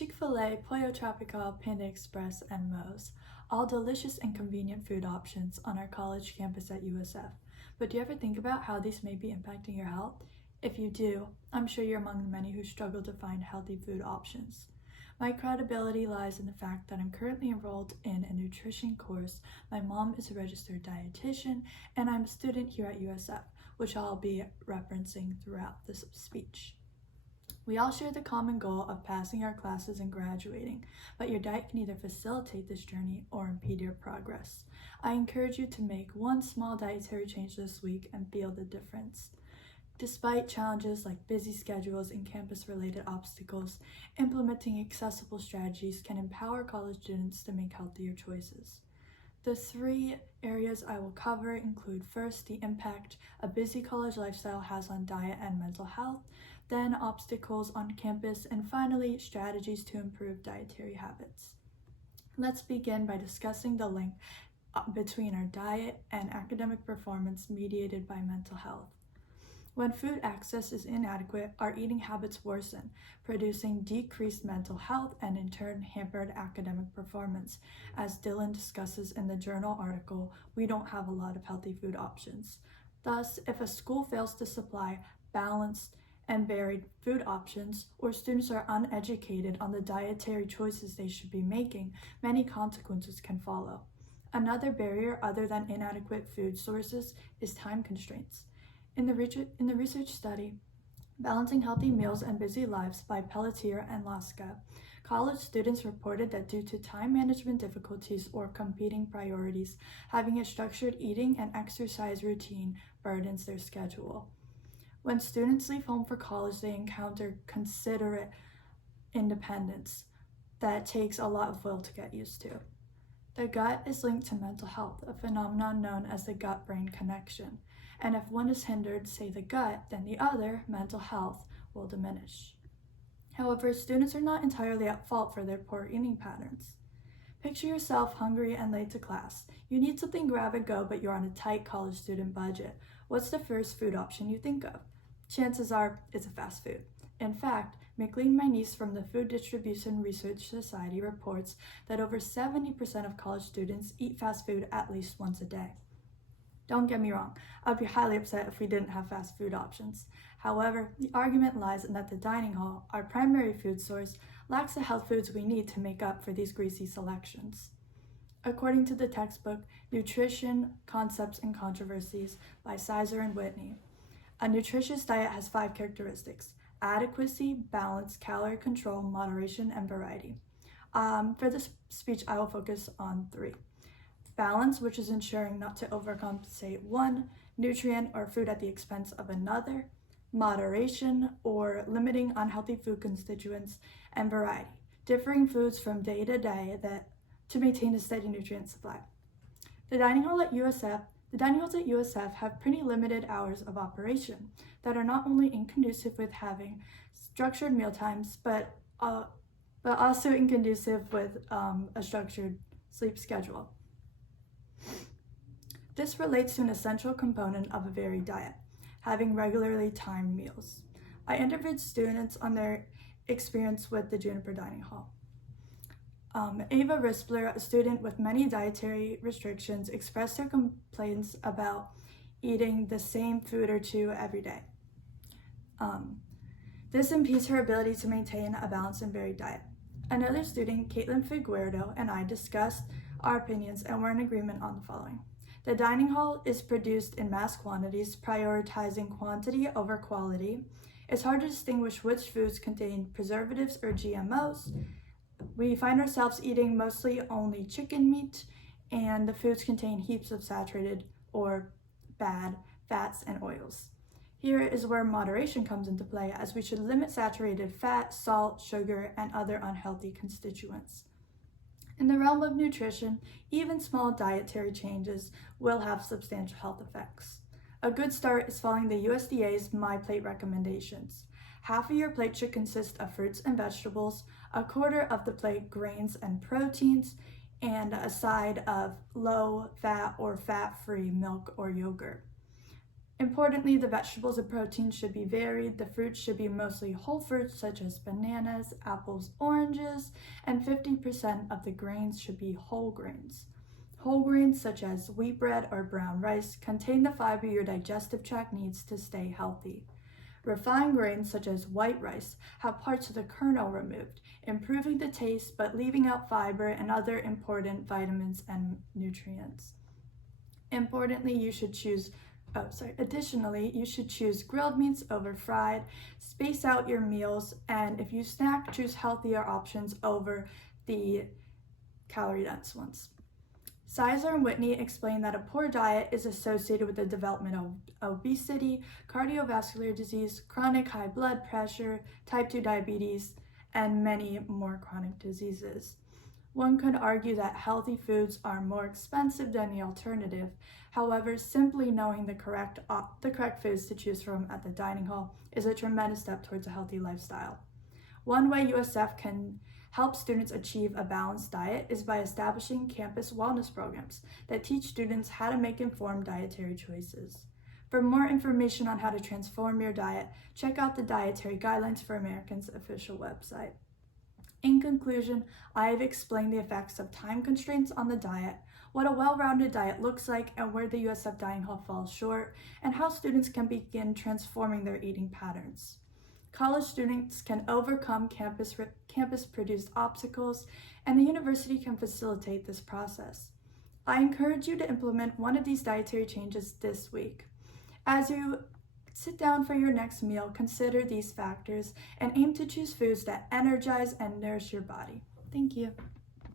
Chick-fil-A, Pollo Tropical, Panda Express, and Moe's, all delicious and convenient food options on our college campus at USF. But do you ever think about how these may be impacting your health? If you do, I'm sure you're among the many who struggle to find healthy food options. My credibility lies in the fact that I'm currently enrolled in a nutrition course. My mom is a registered dietitian, and I'm a student here at USF, which I'll be referencing throughout this speech. We all share the common goal of passing our classes and graduating, but your diet can either facilitate this journey or impede your progress. I encourage you to make one small dietary change this week and feel the difference. Despite challenges like busy schedules and campus-related obstacles, implementing accessible strategies can empower college students to make healthier choices. The three areas I will cover include first, the impact a busy college lifestyle has on diet and mental health, then obstacles on campus, and finally, strategies to improve dietary habits. Let's begin by discussing the link between our diet and academic performance mediated by mental health. When food access is inadequate, our eating habits worsen, producing decreased mental health and in turn hampered academic performance. As Dylan discusses in the journal article, we don't have a lot of healthy food options. Thus, if a school fails to supply balanced and varied food options, or students are uneducated on the dietary choices they should be making, many consequences can follow. Another barrier other than inadequate food sources is time constraints. In the research study, Balancing Healthy Meals and Busy Lives by Pelletier and Laska, college students reported that due to time management difficulties or competing priorities, having a structured eating and exercise routine burdens their schedule. When students leave home for college, they encounter considerate independence that takes a lot of will to get used to. The gut is linked to mental health, a phenomenon known as the gut-brain connection. And if one is hindered, say the gut, then the other, mental health, will diminish. However, students are not entirely at fault for their poor eating patterns. Picture yourself hungry and late to class. You need something grab and go, but you're on a tight college student budget. What's the first food option you think of? Chances are it's a fast food. In fact, McLean Mynice from the Food Distribution Research Society reports that over 70% of college students eat fast food at least once a day. Don't get me wrong, I'd be highly upset if we didn't have fast food options. However, the argument lies in that the dining hall, our primary food source, lacks the health foods we need to make up for these greasy selections. According to the textbook Nutrition, Concepts and Controversies by Sizer and Whitney, a nutritious diet has 5 characteristics: adequacy, balance, calorie control, moderation, and variety. For this speech, I will focus on 3. Balance, which is ensuring not to overcompensate one nutrient or food at the expense of another. Moderation, or limiting unhealthy food constituents. And variety, differing foods from day to day to maintain a steady nutrient supply. The dining halls at USF have pretty limited hours of operation that are not only inconducive with having structured meal times, but also inconducive with a structured sleep schedule. This relates to an essential component of a varied diet, having regularly timed meals. I interviewed students on their experience with the Juniper Dining Hall. Ava Rispler, a student with many dietary restrictions, expressed her complaints about eating the same food or two every day. This impedes her ability to maintain a balanced and varied diet. Another student, Caitlin Figueredo, and I discussed our opinions and were in agreement on the following. The dining hall is produced in mass quantities, prioritizing quantity over quality. It's hard to distinguish which foods contain preservatives or GMOs. We find ourselves eating mostly only chicken meat, and the foods contain heaps of saturated or bad fats and oils. Here is where moderation comes into play, as we should limit saturated fat, salt, sugar, and other unhealthy constituents. In the realm of nutrition, even small dietary changes will have substantial health effects. A good start is following the USDA's MyPlate recommendations. Half of your plate should consist of fruits and vegetables, a quarter of the plate grains and proteins, and a side of low-fat or fat-free milk or yogurt. Importantly, the vegetables and proteins should be varied. The fruits should be mostly whole fruits such as bananas, apples, oranges, and 50% of the grains should be whole grains. Whole grains such as wheat bread or brown rice contain the fiber your digestive tract needs to stay healthy. Refined grains such as white rice have parts of the kernel removed, improving the taste but leaving out fiber and other important vitamins and nutrients. Additionally, you should choose grilled meats over fried, space out your meals, and if you snack, choose healthier options over the calorie-dense ones. Sizer and Whitney explain that a poor diet is associated with the development of obesity, cardiovascular disease, chronic high blood pressure, type 2 diabetes, and many more chronic diseases. One could argue that healthy foods are more expensive than the alternative. However, simply knowing the correct foods to choose from at the dining hall is a tremendous step towards a healthy lifestyle. One way USF can help students achieve a balanced diet is by establishing campus wellness programs that teach students how to make informed dietary choices. For more information on how to transform your diet, check out the Dietary Guidelines for Americans official website. In conclusion, I have explained the effects of time constraints on the diet, what a well-rounded diet looks like and where the USF Dining Hall falls short, and how students can begin transforming their eating patterns. College students can overcome campus-produced obstacles, and the university can facilitate this process. I encourage you to implement one of these dietary changes this week. As you sit down for your next meal, consider these factors and aim to choose foods that energize and nourish your body. Thank you.